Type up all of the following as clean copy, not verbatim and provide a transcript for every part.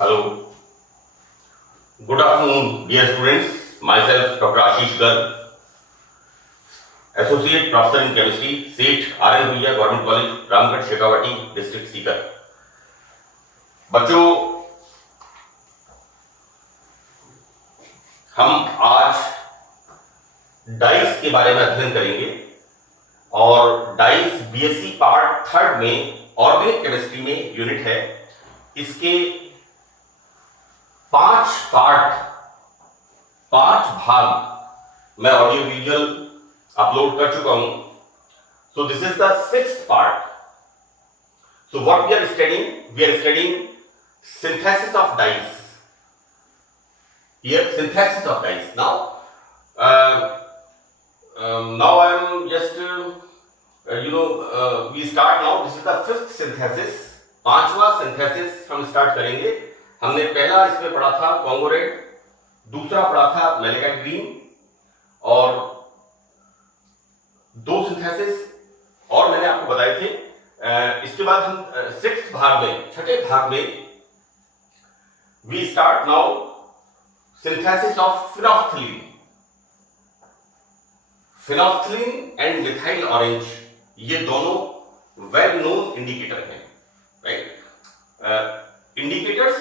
Hello, good afternoon, dear students. Myself, Dr. Ashish Garg, Associate Professor in Chemistry, SEET, RN Bhuiya, Government College, Ramgarh, Shekhawati, District Sikar. बच्चों, हम आज dice के बारे में अध्ययन करेंगे और डाइस बीएससी पार्ट थर्ड में ऑर्गेनिक केमिस्ट्री में यूनिट है। इसके 5 भाग मैं ऑडियो विजुअल अपलोड कर चुका हूं। So this is the 6th part. So what we are studying synthesis of dyes. Here synthesis of dyes. Now I am just we start now. This is the 5th synthesis. 5वां synthesis हम start करेंगे। हमने पहला इसमें पढ़ा था Congo red, दूसरा पढ़ा था मैलेकाइट ग्रीन और 2 सिंथेसिस और मैंने आपको बताए थे। इसके बाद हम 6th भाग में, छठे भाग में we start now synthesis of phenolphthalein. Phenolphthalein and methyl orange, ये दोनों वेल नोन इंडिकेटर हैं, राइट। इंडिकेटर्स,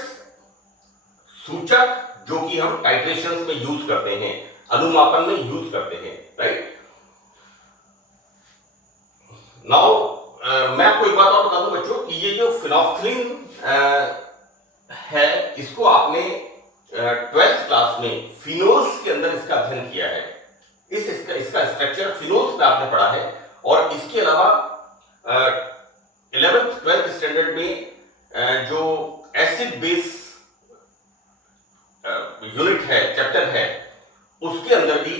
सूचक जो कि हम टाइट्रेशंस में यूज करते हैं, अनुमापन में यूज करते हैं, राइट। नाउ मैं आपको एक बात और बता दूं बच्चों कि ये जो फिनोल्फ्थलीन है, इसको आपने 12th क्लास में फिनोल्स के अंदर इसका अध्ययन किया है। इसका स्ट्रक्चर फिनोल्स में आपने पढ़ा है और इसके अलावा 11th 12th स्टैंडर्ड में जो एसिड बेस यूनिट है, चैप्टर है, उसके अंदर भी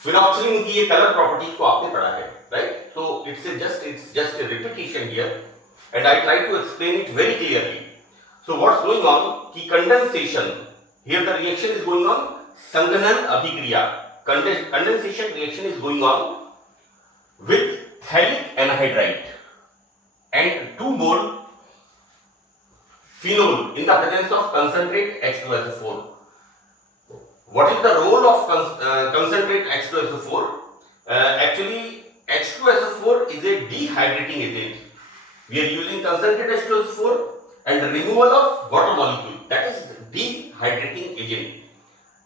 फिनोल्फ्थलीन की ये कलर प्रॉपर्टीज को आपने पढ़ा है, right. So it's just a repetition here and I try to explain it very clearly. So what's going on कि condensation, here the reaction is going on, संघनन अभिक्रिया, condensation reaction is going on with phthalic anhydride and 2 mole phenol in the presence of concentrate H2SO4. What is the role of concentrate H2SO4? Actually H2SO4 is a dehydrating agent. We are using concentrate H2SO4 and removal of water molecule, that is dehydrating agent.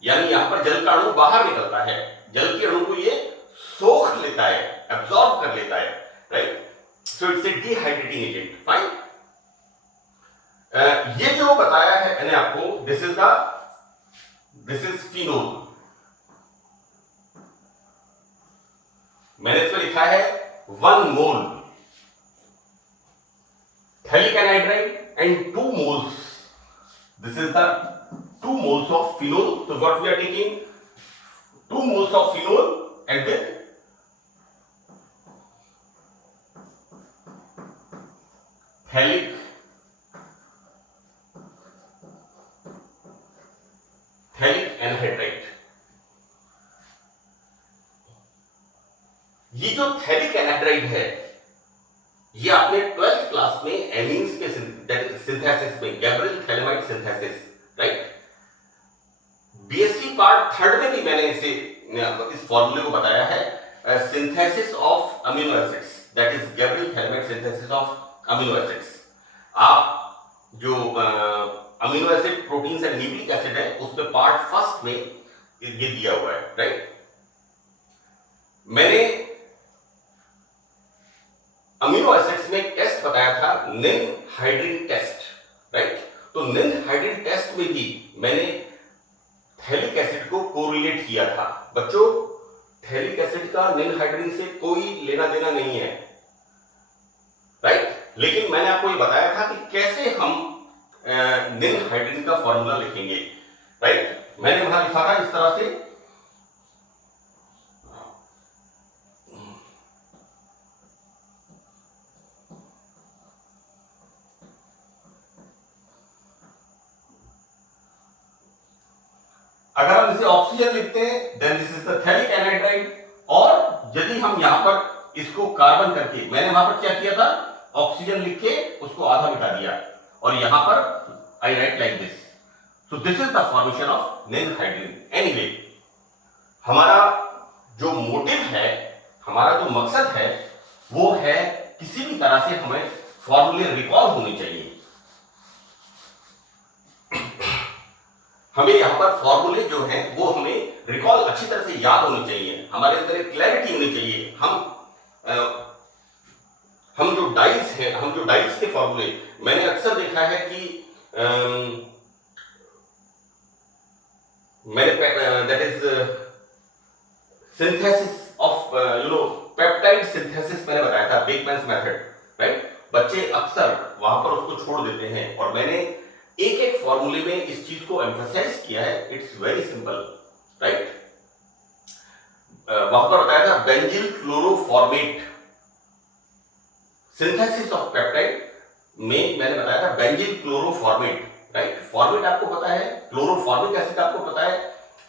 यानी यहां पर जल का अणु बाहर निकलता है, जल के अणु को ये सोख लेता है, एब्जॉर्ब कर लेता है, right. So it's a dehydrating agent, fine. ये जो बताया है मैंने आपको, दिस इज फिनोल। मैंने इसमें लिखा है 1 मोल phthalic anhydride and 2 moles. This is the 2 moles of phenol. So what we are taking 2 moles of phenol and with phthalic anhydride. ये जो phthalic anhydride है, ये आपने 12th क्लास में एमीन्स के सिंथेसिस में, Gabriel phthalimide synthesis, right. BSc part third में भी मैंने इस फॉर्मूले को बताया है, synthesis of amino acids, that is Gabriel phthalimide synthesis of amino acids. आप जो amino acid proteins and nucleic acid है, उसमें पार्ट फर्स्ट में ये दिया हुआ है, राइट। मैंने अमीनो एसिड्स में एक टेस्ट बताया था, निन-हाइड्रिन टेस्ट, राइट। तो निन-हाइड्रिन टेस्ट में भी मैंने थैलिक एसिड को कोरिलेट किया था। बच्चों, थैलिक एसिड का निन-हाइड्रिन से कोई लेना देना नहीं है, राइट। लेकिन मैंने आपको ये बताया था कि कैसे हम निन-हाइड्रिन का फॉर्मूला लिखेंगे, राइट। मैंने वहां लिखा था इस तरह से, अगर हम इसे ऑक्सीजन लिखते हैं then this is the phthalic anhydride, और यदि हम यहां पर इसको कार्बन करके, मैंने वहां पर क्या किया था, ऑक्सीजन लिख के उसको आधा मिटा दिया, और यहां पर I write like this. So this is the formation of nil hydrogen. Anyway, हमारा जो मोटिव है, हमारा जो मकसद है, वो है किसी भी तरह से हमें फॉर्मूले रिकॉल होने चाहिए. हमें यहां पर फॉर्मूले जो हैं वो हमें रिकॉल अच्छी तरह से याद होनी चाहिए, हमारे अंदर एक क्लैरिटी होनी चाहिए. हम जो डाइस के फॉर्मूले, मैंने अक्सर देखा है कि that is synthesis of peptide synthesis मैंने बताया था, बेकमैन्स मेथड, राइट. बच्चे अक्सर वहां पर उसको छोड़ देते हैं और मैंने एक एक फॉर्मूले में इस चीज को एम्फसाइज किया है. It's very simple, right. वहां पर बताया था बेंजील क्लोरोफॉर्मेट, सिंथेसिस ऑफ पेप्टाइड में मैंने बताया था बेंजील क्लोरोफॉर्मेट, राइट. फॉर्मेट आपको पता है, क्लोरोफॉर्मिक एसिड आपको पता है.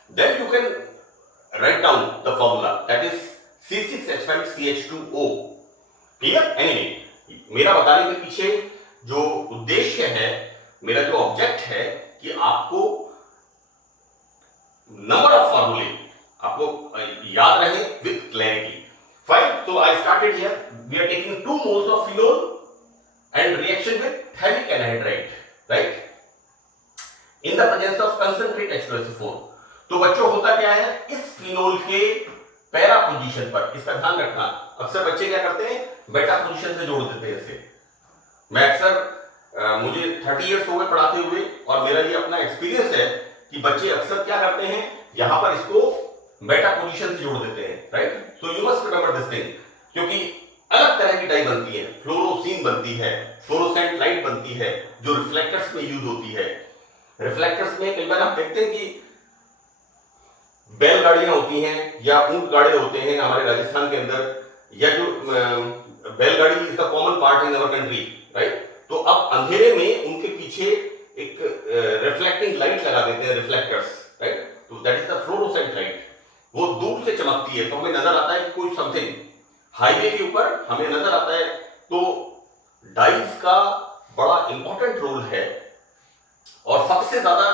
Then you can write down the formula, that is C6H5CH2O. Clear. Anyway, मेरा बताने के पीछे जो उद्देश्य है, मेरा जो ऑब्जेक्ट है कि आपको नंबर ऑफ फॉर्मूले आपको याद रहे with clarity. Fine. So I started here. We are taking 2 moles of phenol and reaction with phthalic anhydride, right? In the presence of concentrate H2SO4. तो बच्चों होता क्या है, इस फिनोल के पैरा पोजीशन पर, इसका ध्यान रखना, अक्सर बच्चे क्या करते हैं, बेटा पोजीशन से जोड़ देते हैं इसे. मैं अक्सर मुझे 30 इयर्स हो गए पढ़ाते हुए और मेरा ये अपना एक्सपीरियंस है कि बच्चे अक्सर क्या करते हैं, यहां पर इसको बेटा पोजीशन से जोड़ देते हैं, right. So you must remember this thing, क्योंकि अलग तरह की डाई बनती है, फ्लोरोसिन बनती है, फ्लोरोसेंट लाइट बनती है, जो रिफ्लेक्टर्स में यूज होती है. रिफ्लेक्टर्स में कई बार हम देखते हैं कि बैलगाड़ियां होती हैं या ऊंट गाड़े होते हैं हमारे राजस्थान के अंदर, या जो बैलगाड़ी is the common part in our country, right. तो अब अंधेरे में उनके पीछे एक रिफ्लेक्टिंग लाइट लगा देते हैं, रिफ्लेक्टर्स, राइट. तो that is the fluorescent light. वो दूर से चमकती है तो हमें नजर आता है कि कोई समथिंग हाईवे के ऊपर हमें नजर आता है. तो डाइस का बड़ा इंपॉर्टेंट रोल है और सबसे ज्यादा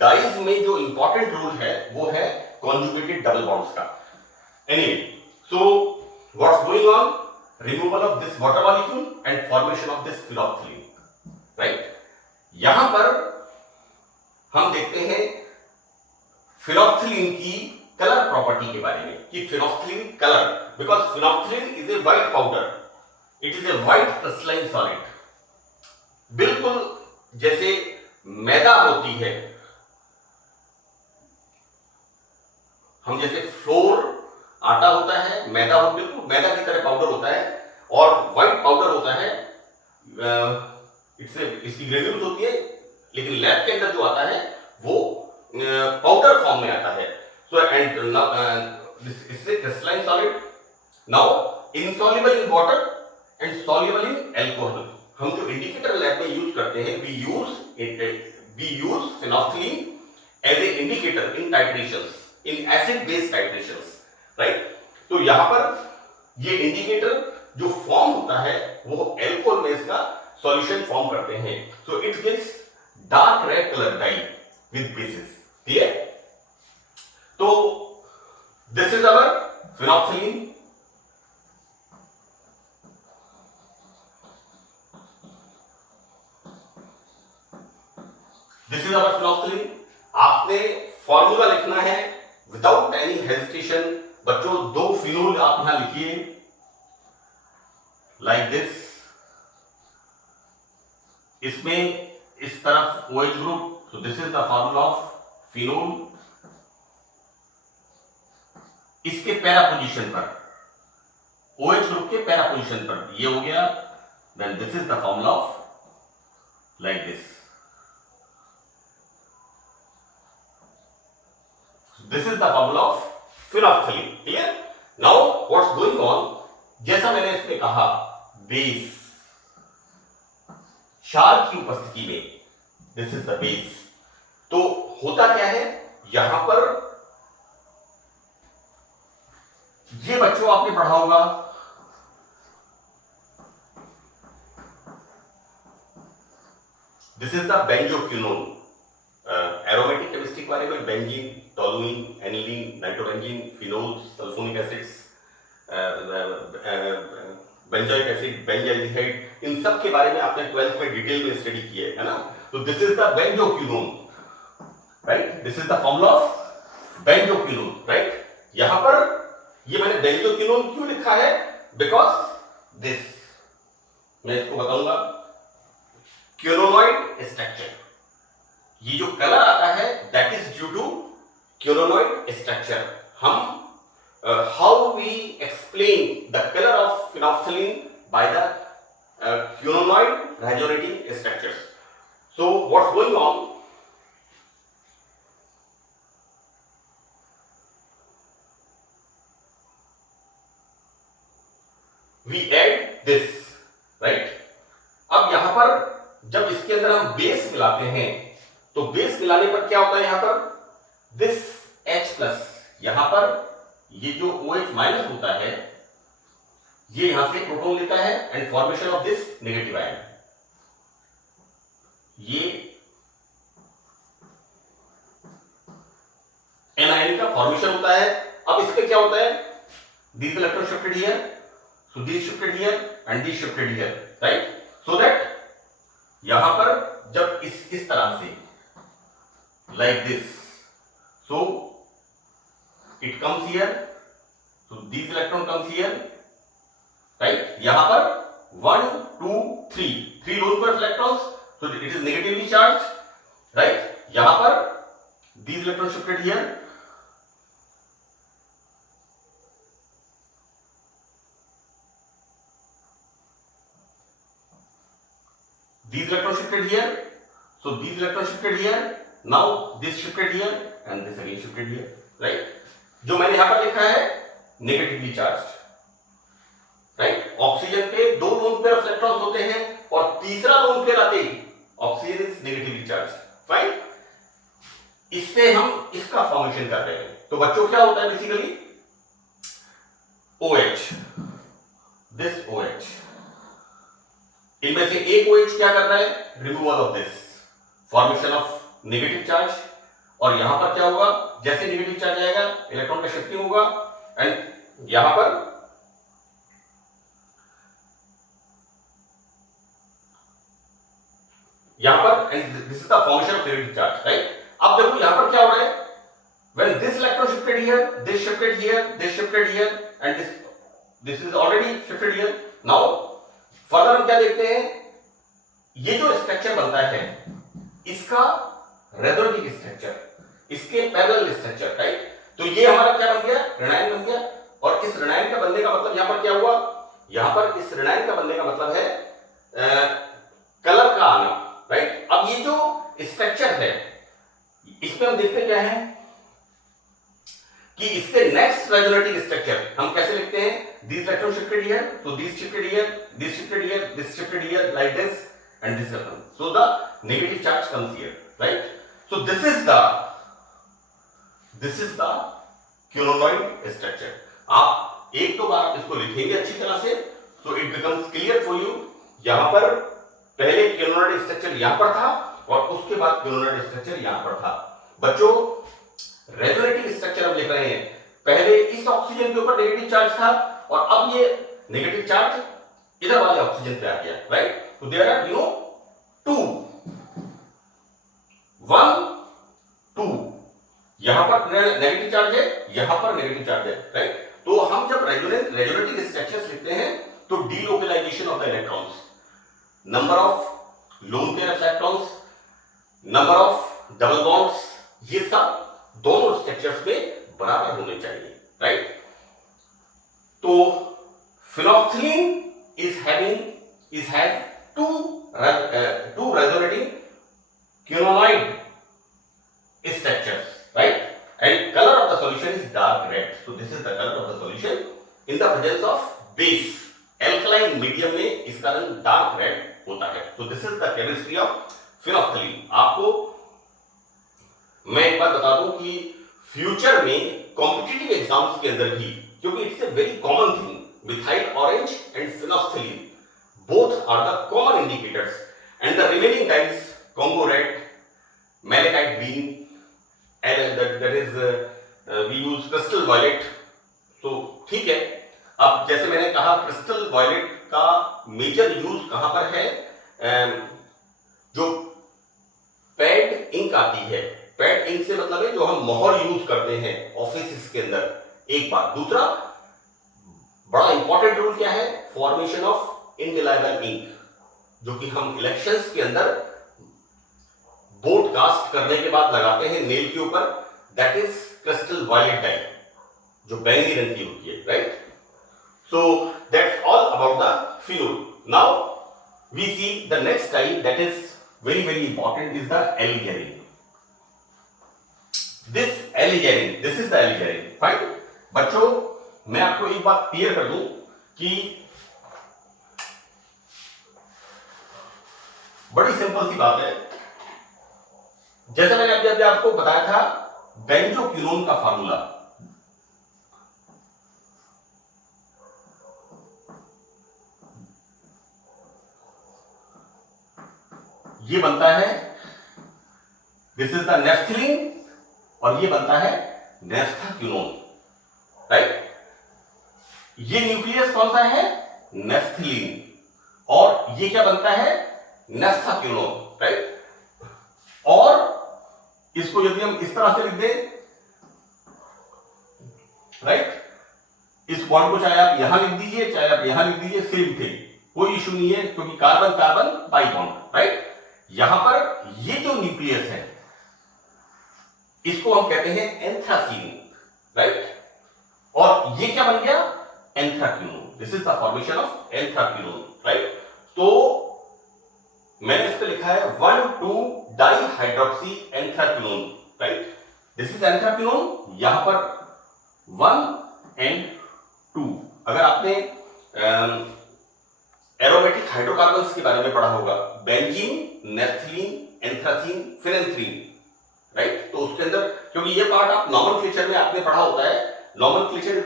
डाइस में जो इंपॉर्टेंट रोल है वो है कॉन्जुगेटेड डबल बॉन्ड्स का. Anyway, so what's going on, removal of this water molecule and formation of this phenolphthalein, right. यहां पर हम देखते हैं फिनोल्फथलीन की कलर प्रॉपर्टी के बारे में कि phenolphthalein colour, because phenolphthalein is a white powder, it is a white crystalline solid, बिल्कुल जैसे मैदा होती है, हम जैसे फ्लोर आटा होता है, मैदा हो, बिल्कुल मैदा की तरह पाउडर होता है और व्हाइट पाउडर होता है. इसकी ग्रेन्यूल्स होती है, लेकिन लैब के अंदर जो आता है वो पाउडर फॉर्म में आता है. So and this is a crystalline solid, now insoluble in water and soluble in alcohol. हम जो इंडिकेटर लैब में यूज करते हैं, we use phenolphthalein as a indicator in titrations, in acid base titrations, right. तो यहां पर ये indicator जो फॉर्म होता है वो अल्कोहल में इसका सॉल्यूशन फॉर्म करते हैं. So it gives dark red color dye with bases. clear? तो this is our phenolphthalein. This is our phenolphthalein. आपने फॉर्मूला लिखना है विदाउट एनी हेजिटेशन. बच्चों 2 फिनोल आप यहां लिखिए लाइक दिस. इसमें इस तरफ OH group, so this is the formula of phenol. इसके पैरा पोजीशन पर, OH ग्रुप के पैरा पोजीशन पर ये हो गया. Then this is the formula of like this. This is the formula of phenolphthalein. Clear? Now what's going on, जैसा मैंने इसमें कहा, बेस, क्षार की उपस्थिति में, दिस इज द बेस. तो होता क्या है यहां पर, ये बच्चों आपने पढ़ा होगा this is the benzoquinone. Aromatic chemistry के बारे में benzene, toluene, aniline, nitrobenzene, phenols, sulphonic acids, benzoic acid, benzaldehyde, इन सब के बारे में आपने 12th में डिटेल में स्टडी की है ना। तो this is the benzoquinone, right, this is the formula of benzoquinone, right. यहां पर ये मैंने बेंजोक्विनोन क्यों लिखा है, बिकॉज दिस, मैं इसको बताऊंगा, क्विनोनॉइड स्ट्रक्चर, ये जो कलर आता है that is due to quinonoid structure. हम how we explain the colour of phenolphthalein by the quinonoid resonating structures. So what's going on? We add this, right? अब यहां पर जब इसके अंदर हम बेस मिलाते हैं तो बेस मिलाने पर क्या होता है, यहां पर दिस H प्लस, यहां पर ये जो OH माइनस होता है ये यहां से प्रोटॉन लेता है and formation of this negative ion, ये एनायन का फॉर्मेशन होता है। अब इसके क्या होता है, this electron shifted here, so this shifted here and this shifted here, right, so that यहां पर जब इस तरह से like this, so it comes here, so this electron comes here, right, यहां पर 1 2 3 loan pair electrons, so it is negatively charge, right, यहां पर these electrons shifted here, these electrons shifted here, so these electrons shifted here, now this shifted here and this again shifted here, right, जो मैंने यहां पर लिखा है negatively charged, right, oxygen पे 2 lone pair of electrons होते हैं और तीसरा लोन पेयर आते ही oxygen is negatively charged, fine, इससे हम इसका फॉर्मेशन कर रहे हैं। तो बच्चों क्या होता है बेसिकली, OH, दिस OH, इनमें से एक OH क्या कर रहा है, removal of this, formation of negative charge, और यहां पर क्या होगा, जैसे नेगेटिव चार्ज आएगा इलेक्ट्रॉन का शिफ्टिंग होगा एंड यहां पर and this is the formation of negative charge, right. अब देखो यहां पर क्या हो रहा है, when this electron shifted here, this shifted here, this shifted here and this is already shifted here. Now further हम क्या देखते हैं, ये जो स्ट्रक्चर बनता है इसका रेजोनेटिंग स्ट्रक्चर, इसके पैरेलल स्ट्रक्चर, राइट, तो ये हमारा क्या बन गया, ऋणायन बन गया, और इस ऋणायन का बनने का मतलब यहां पर क्या हुआ, यहां पर इस ऋणायन का बनने का मतलब है कलर का आना, राइट। अब ये जो स्ट्रक्चर है इसमें हम देखते क्या है कि इससे नेक्स्ट रेजोनेटिंग स्ट्रक्चर हम कैसे लिखते हैं, this electron shifted here, so this shifted here, this shifted here, this shifted here, like this and this happen, so the negative charge comes here, right, so this is the quinonoid structure. आप एक तो बार इसको लिखेंगे अच्छी तरह से, so it becomes clear for you. यहां पर पहले क्विनोनॉइड स्ट्रक्चर यहां पर था और उसके बाद क्विनोनॉइड स्ट्रक्चर यहां पर था। बच्चों रेजोनेटिंग स्ट्रक्चर हम लिख रहे हैं, पहले इस ऑक्सीजन के ऊपर नेगेटिव चार्ज था और अब ये नेगेटिव चार्ज इधर वाले ऑक्सीजन पे आ गया, राइट, तो देयर आर 2 1 2, यहां पर नेगेटिव चार्ज है, यहां पर नेगेटिव चार्ज है, राइट। तो हम जब रेजोनेटिंग स्ट्रक्चर्स लिखते हैं तो delocalisation of the electrons, number of lone pair electrons, number of double bonds, ये सब दोनों स्ट्रक्चर्स में बराबर होने चाहिए, राइट। तो phenolphthalein has two resonating quinonoid structures, right, and color of the solution is dark red, so this is the color of the solution in the presence of base, alkaline medium में इसका रंग dark red होता है। so this is the chemistry of phenolphthalein। आपको मैं एक बात बता दूं कि फ्यूचर में कॉम्पिटिटिव एग्जाम्स के अंदर भी, क्योंकि it's a very common thing, methyl orange and phenolphthalein both are the common indicators and the remaining guys Congo red, malachite green, and that is we use crystal violet. तो ठीक है, अब जैसे मैंने कहा क्रिस्टल वॉयलेट का major use कहां पर है, जो पैड इंक आती है, पैड इंक से मतलब है जो हम मोहर यूज करते हैं ऑफिस के अंदर, एक बात। दूसरा बड़ा इंपॉर्टेंट रूल क्या है, फॉर्मेशन ऑफ इनडिलाइबल इंक, जो कि हम इलेक्शंस के अंदर वोट कास्ट करने के बाद लगाते हैं नेल के ऊपर, that is crystal violet dye, जो बैंगनी रंग की होती है, right. So that's all about the phenol. Now we see the next dye that is very very important, is the alizarin. This is the alizarin, fine. बच्चों मैं आपको एक बात क्लियर कर दूं कि बड़ी सिंपल सी बात है, जैसे मैंने अभी आपको बताया था बेंजोक्विनोन का फार्मूला, ये बनता है, दिस इज द नेफ्थलीन, और ये बनता है नेफ्थाक्विनोन, राइट। ये न्यूक्लियस कौन सा है, नेफ्थलीन, और ये क्या बनता है, नेफ्थाक्विनोन, राइट। और इसको यदि हम इस तरह से लिख दें, राइट, इस बॉन्ड को चाहे आप यहां लिख दीजिए चाहे आप यहां लिख दीजिए, सेम थिंग, कोई इशू नहीं है, क्योंकि carbon carbon by bond, right. यहां पर ये जो न्यूक्लियस है इसको हम कहते हैं एंथ्रासीन, राइट, और ये क्या बन गया, anthraquinone. This is the formation of anthraquinone, right. तो मैंने इस पे लिखा है 1,2 dihydroxy anthraquinone, right. This is anthraquinone, यहां पर 1 and 2। अगर आपने एरोमेटिक हाइड्रोकार्बन्स के बारे में पढ़ा होगा, benzene, naphthalene, anthracene, phenanthrene, right, तो उसके अंदर, क्योंकि ये पार्ट आप नॉमेनक्लेचर में आपने पढ़ा होता है, नॉमेनक्लेचर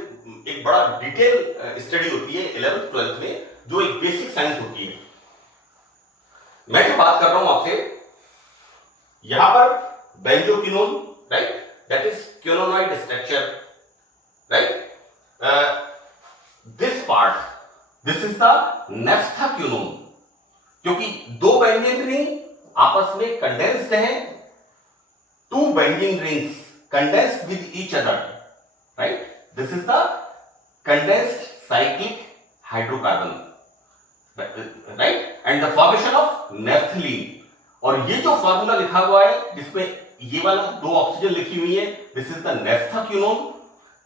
एक बड़ा डिटेल स्टडी होती है 11th 12th में, जो एक बेसिक साइंस होती है। मैं जो बात कर रहा हूं आपसे, यहां पर benzoquinone, right, that is quinonoid structure, right. This part, this is the naphthaquinone, क्योंकि दो बेंजीन रिंग आपस में कंडेंस्ड हैं, two benzene rings condensed with each other, right? This is the condensed cyclic hydrocarbon, right? And the formation of naphthalene, और ये जो formula लिखा हुआ है जिसमें ये वाला दो ऑक्सीजन लिखी हुई है, this is the naphthaquinone,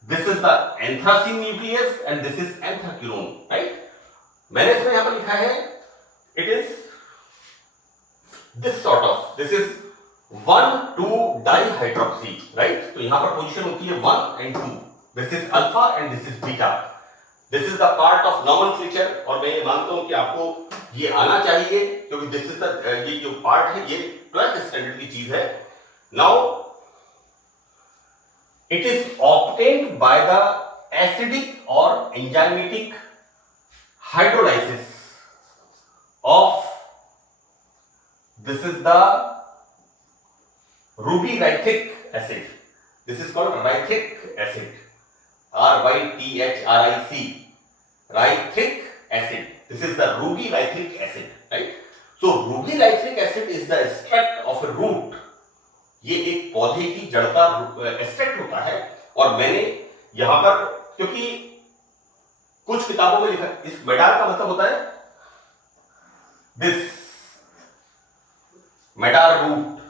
this is the anthracene nucleus and this is anthraquinone, right? मैंने इसमें यहां पर लिखा है, it is this sort of, this is 1,2 dihydroxy, right. तो यहां पर पोजीशन होती है 1 and 2, this is alpha and this is beta, this is the part of nomenclature, और मैं ये मानता हूं कि आपको ये आना चाहिए, क्योंकि दिस इज द, ये जो पार्ट है ये 12th स्टैंडर्ड की चीज है। Now it is obtained by the acidic और enzymatic hydrolysis of, this is the rubirithic acid. This is called rythic acid. RYTHRIC. Rythic acid. This is the rubirithic acid, right? So rubirithic acid is the extract of a root. ये एक पौधे की जड़ का extract होता है, और मैंने यहां पर, क्योंकि कुछ किताबों में लिखा, इस मेडार का मतलब होता है this madder root,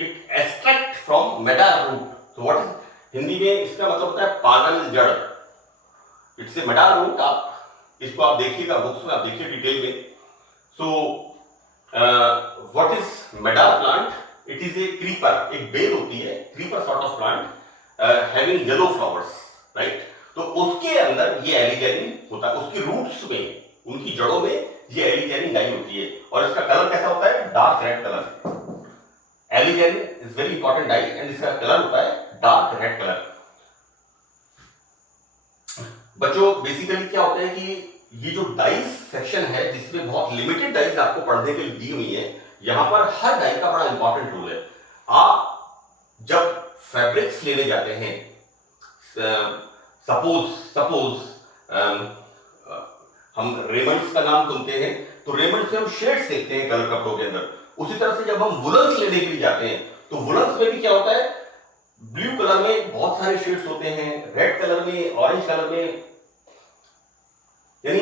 it extract from medar root. So what is, Hindi में इसका मतलब होता है पागल जड़, इट्स ए medar root। आप इसको आप देखिएगा बुक्स में, आप देखिए डिटेल में। सो what is medar plant, it is a creeper, एक बेल होती है, creeper sort of plant having yellow flowers, right. तो उसके अंदर ये एलिगेरिन होता है, उसकी रूट्स में, उनकी जड़ों में ये एलिगेरिन डाई होती है, और इसका कलर कैसा होता है, dark red colour. Alizarin is very important dye, and इसका कलर होता है डार्क रेड कलर। बच्चों बेसिकली क्या होता है कि ये जो डाइस सेक्शन है, जिसमें बहुत लिमिटेड डाइस आपको पढ़ने के लिए दी हुई है, यहां पर हर डाई का बड़ा इंपॉर्टेंट रोल है। आप जब फैब्रिक्स लेने जाते हैं, सपोज हम रेमंड्स का नाम सुनते हैं, तो रेमंड्स में हम शेड्स देखते हैं कलर कपड़ों के अंदर। उसी तरह से जब हम वुलन्स लेने के लिए जाते हैं, तो वुलन्स में भी क्या होता है, ब्लू कलर में बहुत सारे शेड्स होते हैं, रेड कलर में, ऑरेंज कलर में, यानी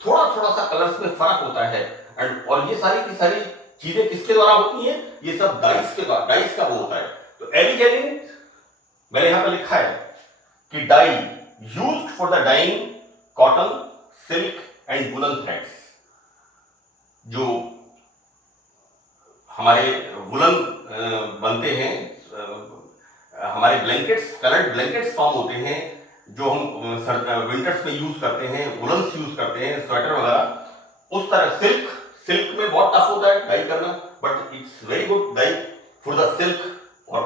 थोड़ा थोड़ा सा कलर्स में फर्क होता है। एंड और ये सारी की सारी चीजें किसके द्वारा होती हैं, ये सब डाइस का वो होता है। तो एलिगेलिन मैंने यहां पर लिखा है कि dye used for the dyeing cotton, silk and woollen threads. जो हमारे वुलन बनते हैं, हमारे ब्लैंकेट्स, कलर्ड ब्लैंकेट्स फॉर्म होते हैं, जो हम विंटर्स में यूज करते हैं, वुलन्स यूज करते हैं, स्वेटर वगैरह। उस तरह सिल्क में बहुत टफ होता है डाई करना, but it's very good dye for the silk. और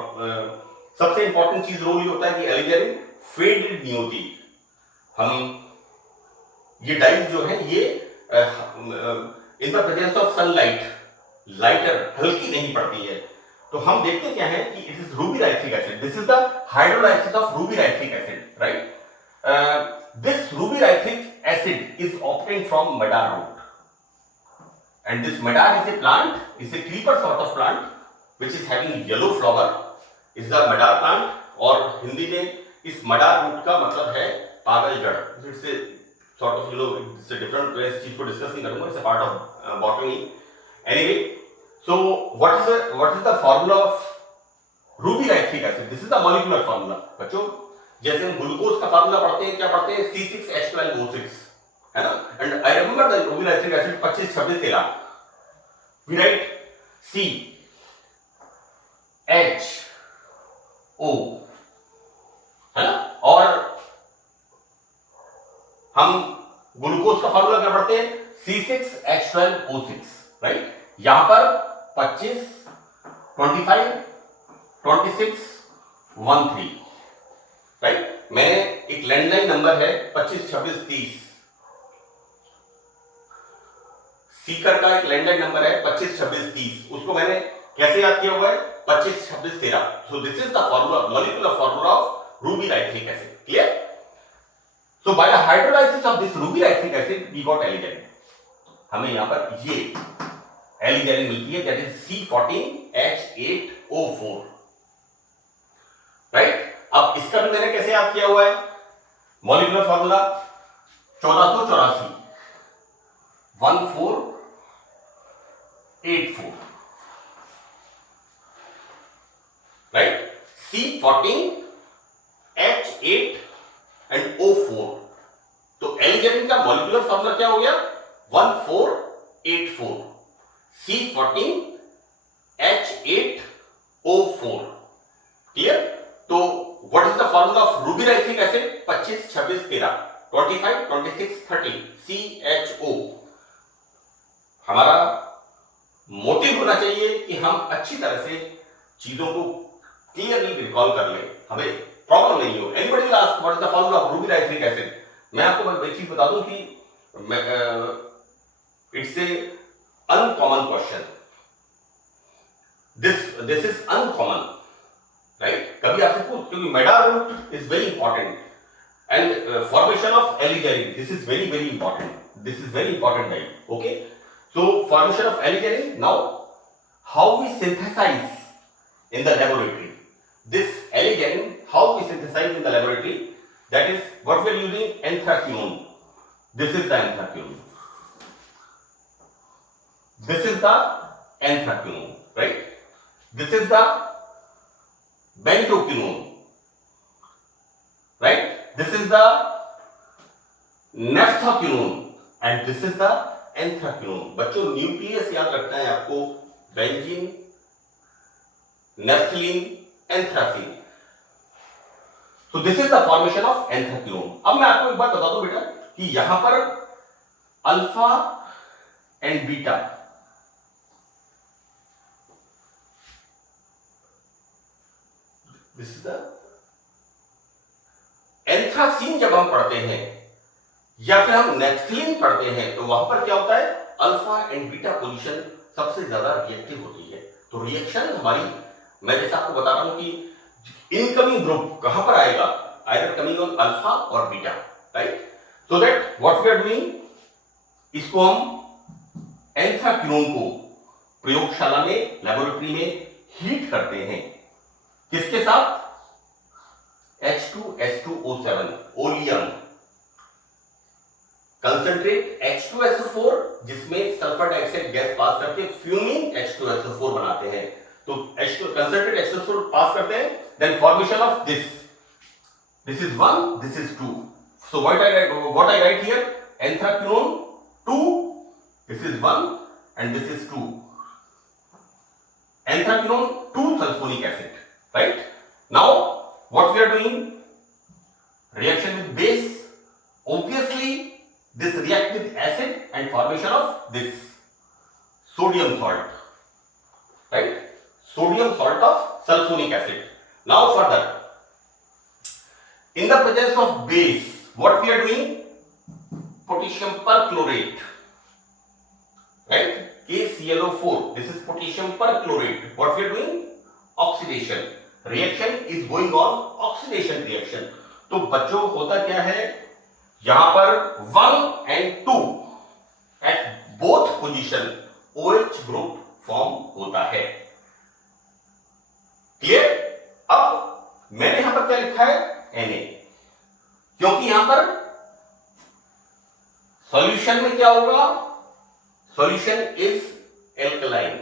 सबसे इंपॉर्टेंट चीज रोल ये होता है कि एलिगेलिन फेडेड नहीं होती। हम ये डाइज जो है ये in the presence of sunlight lighter, हल्की नहीं पड़ती है। तो हम देखते क्या है कि it is ruberythric acid, this is the hydrolysis of ruberythric acid, right. This ruberythric acid is obtained from madder root, and this madder is a plant, is a creeper sort of plant which is having yellow flower, is the madder plant. और हिंदी में इस मडार root का मतलब है पागल जड़। It's a sort of it's a different, इस चीज को डिस्कस नहीं करूंगा, it's a part of botany. Anyway, so what is the formula of ruberythric acid? This is the molecular formula. बच्चों, जैसे हम ग्लूकोज का फार्मूला पढ़ते हैं, क्या पढ़ते हैं? C6H12O6, है ना। And I remember the ruberythric acid 25, 26, 13। We write C HO, है ना। और हम ग्लूकोज का फार्मूला क्या पढ़ते हैं? C6H12O6, right. यहां पर 25, 25, 26, 13, राइट। मैंने एक लैंडलाइन नंबर है 25, 26, 30, सीकर का एक लैंडलाइन नंबर है 25, 26, 30। उसको मैंने कैसे याद किया हुआ है? 25, 26, 13। So this is the formula, molecular formula of ruberythric acid. Clear? So by the hydrolysis of this ruberythric acid we got alizarin. हमें यहां पर ये एलिगेलिन मिलती है, दैट इज C14H8O4, राइट। अब इसका भी मैंने कैसे याद किया हुआ है? Molecular formula 1484, 1484, right. C14H8 and O4। तो एलिगेलिन का मॉलिक्यूलर फार्मूला क्या हो गया? 1484, C14H8O4। क्लियर? तो what is the formula of ruberythric acid? 25, 26, 13, 25, 26, 13, CHO। हमारा मोटिव होना चाहिए कि हम अच्छी तरह से चीजों को क्लियरली रिकॉल कर लें, हमें प्रॉब्लम नहीं हो। Anybody will ask what is the formula of ruberythric acid? मैं आपको एक चीज बता दूं कि it's a uncommon question, this is uncommon, right. कभी आपसे पूछ, क्योंकि madder root is very important and formation of alizarin, this is very very important, this is very important dye. Okay, so formation of alizarin. Now how we synthesize in the laboratory this eligin, how we synthesize in the laboratory, that is what we are using, anthraquinone. This is the anthraquinone, this is the anthraquinone, right. This is the benzoquinone, right. This is the naphthaquinone and this is the anthraquinone. बच्चों, nucleus याद रखना है आपको, benzene, naphthalene, anthracene. So this is the formation of anthraquinone. अब मैं आपको एक बात बता दूं बेटा कि यहां पर alpha and beta, this is the anthracene. जब हम पढ़ते हैं या फिर हम नेफ्थलीन पढ़ते हैं, तो वहां पर क्या होता है? अल्फा एंड बीटा पोजीशन सबसे ज्यादा रिएक्टिव होती है। तो रिएक्शन हमारी, मैं जैसे आपको बता रहा हूं कि इनकमिंग ग्रुप कहां पर आएगा, आइदर कमिंग ऑन अल्फा और beta, right. So that what we are doing, इसको हम एंथ्राक्विनोन को प्रयोगशाला में, लेबोरेटरी में हीट करते हैं, किसके साथ, H2S2O7 ओलियम, कंसंट्रेट H2SO4 जिसमें सल्फर डाइऑक्साइड गैस पास करके फ्यूमिंग H2SO4 बनाते हैं। तो कंसंट्रेट H2SO4 पास करते हैं, then formation of this is 1, this is 2। So what I write here, anthraquinone 2, this is 1 and this is 2, anthraquinone 2 sulphonic acid, right. Now what we are doing, reaction with base, obviously this react with acid and formation of this sodium salt, right, sodium salt of sulfonic acid. Now further, in the presence of base, what we are doing, potassium perchlorate, right, KClO4, this is potassium perchlorate, what we are doing, oxidation, reaction is going on oxidation reaction। तो बच्चों होता क्या है, यहां पर 1 and 2 at both position OH group form होता है, clear. अब मैंने यहां पर क्या लिखा है, Na, क्योंकि यहां पर सॉल्यूशन में क्या होगा, सॉल्यूशन इज एल्कलाइन,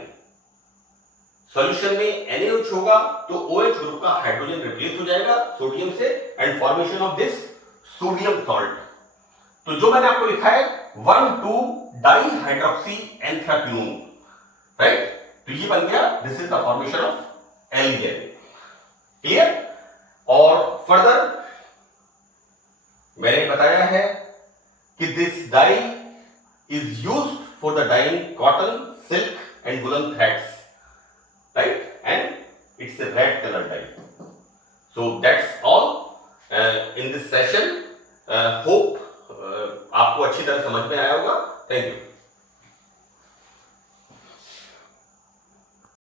सॉल्यूशन में NaOH होगा तो OH ग्रुप का हाइड्रोजन रिप्लेस हो जाएगा सोडियम से and formation of this sodium salt. तो जो मैंने आपको लिखा है 1,2 डाइहाइड्रोक्सी एंथ्राक्विनोन, राइट, तो ये बन गया, this is the formation of alizarin, clear. और फर्दर मैंने बताया है कि this dye is used for the dyeing cotton, silk and woollen threads, right, and it's a red color dye. So that's all in this session. Hope आपको अच्छी तरह समझ में आया होगा। Thank you.